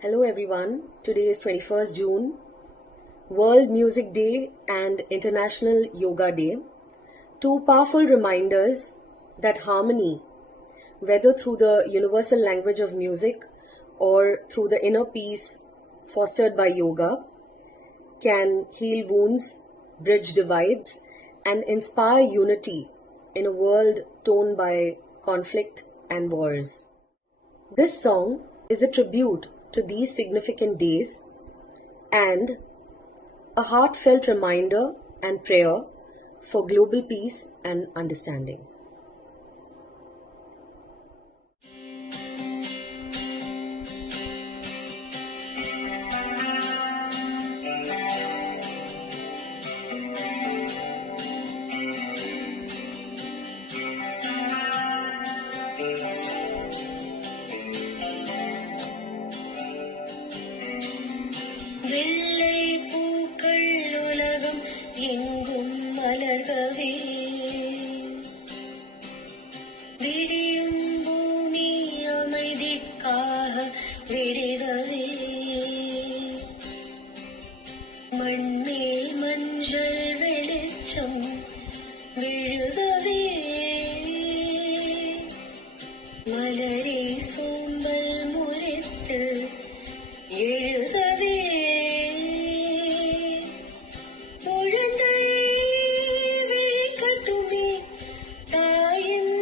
Hello everyone. Today is 21st June, World Music Day and International Yoga Day. Two powerful reminders that harmony, whether through the universal language of music or through the inner peace fostered by yoga, can heal wounds, bridge divides, and inspire unity in a world torn by conflict and wars. This song is a tribute to these significant days and a heartfelt reminder and prayer for global peace and understanding. வெள்ளை பூக்கள் உலகம் எங்கும் மலர்கவே விடியும் பூமி அமைதிக்காக விடுகவே மண்மேல் மஞ்சள் வெளிச்சம் விழுகவே மலரே சோம்பல் முறித்து எழுகவே குழந்தை விழிக்கட்டுமே தாயின்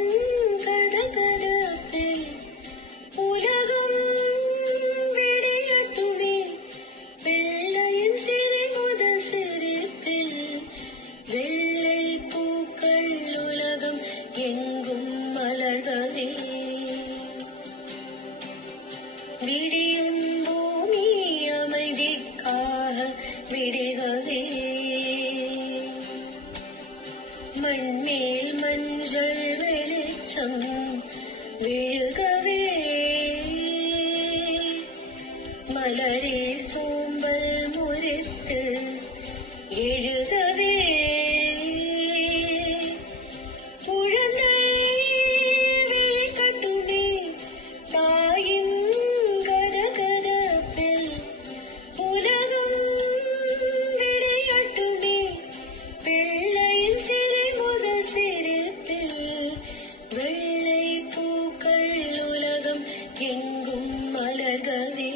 கதகதப்பில் உலகம் விடியட்டுமே பிள்ளையின் சிறு முதல் சிரிப்பில் வெள்ளை பூக்கள் உலகம் எங்கும் மலர்கவே விடியும் பூமி அமைதிக்காக விடுகவே மண்மேல் மஞ்சள் வெளிச்சம் விழுகவே மலரே சோம்பல் முறித்து எழுகவே குழந்தை விழிக்கட்டுமே தாயின் கதகதப்பில் உலகம் விடியட்டுமே பிள்ளையின் சிறு முதல் சிரிப்பில் வெள்ளை பூக்கள் உலகம் எங்கும் மலர்கவே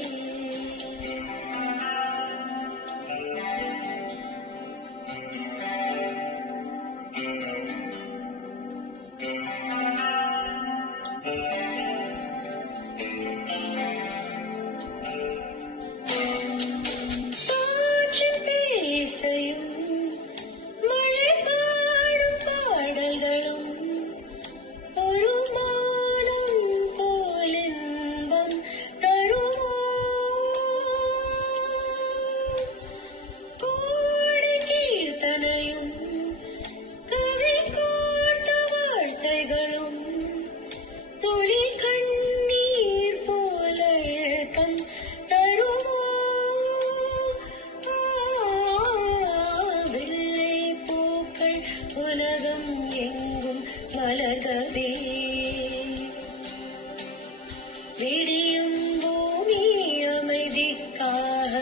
காற்றின் பேசையும் மழை பாடும் பாடல்களும் ஒரு மானம் போல் இன்பம் தருமோ கோடி கீர்த்தனையும் கவி கோர்த்த வார்த்தைகளும் துளி கண்ணீர் போல அழுத்தம் தருமோ வெள்ளை பூக்கள் உலகம் எங்கும் மலர்கவே விடியும் பூமி அமைதிக்காக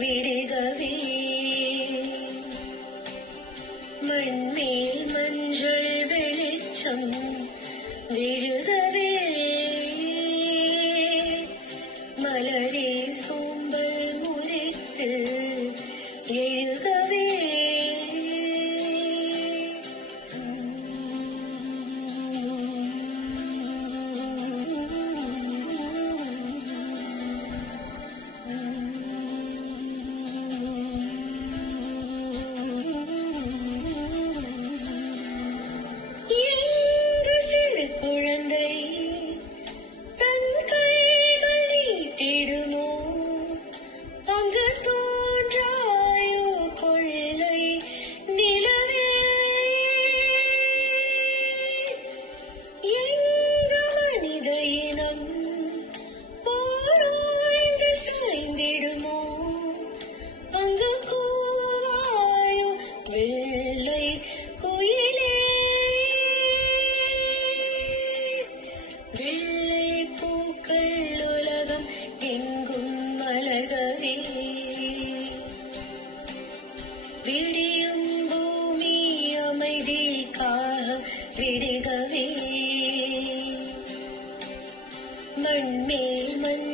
விடுகவே மண்மேல் மஞ்சள் வெளிச்சம் விழுகவே மலரே சோம்பல் முறித்து எழுகவே எங்கு சிறு குழந்தை தன் கைகள் நீட்டிடுமோ அங்கு தோன்றாயோ மலர்கவே விடியும் பூமி அமைதிக்காக விடுகவே மண்மேல் மண்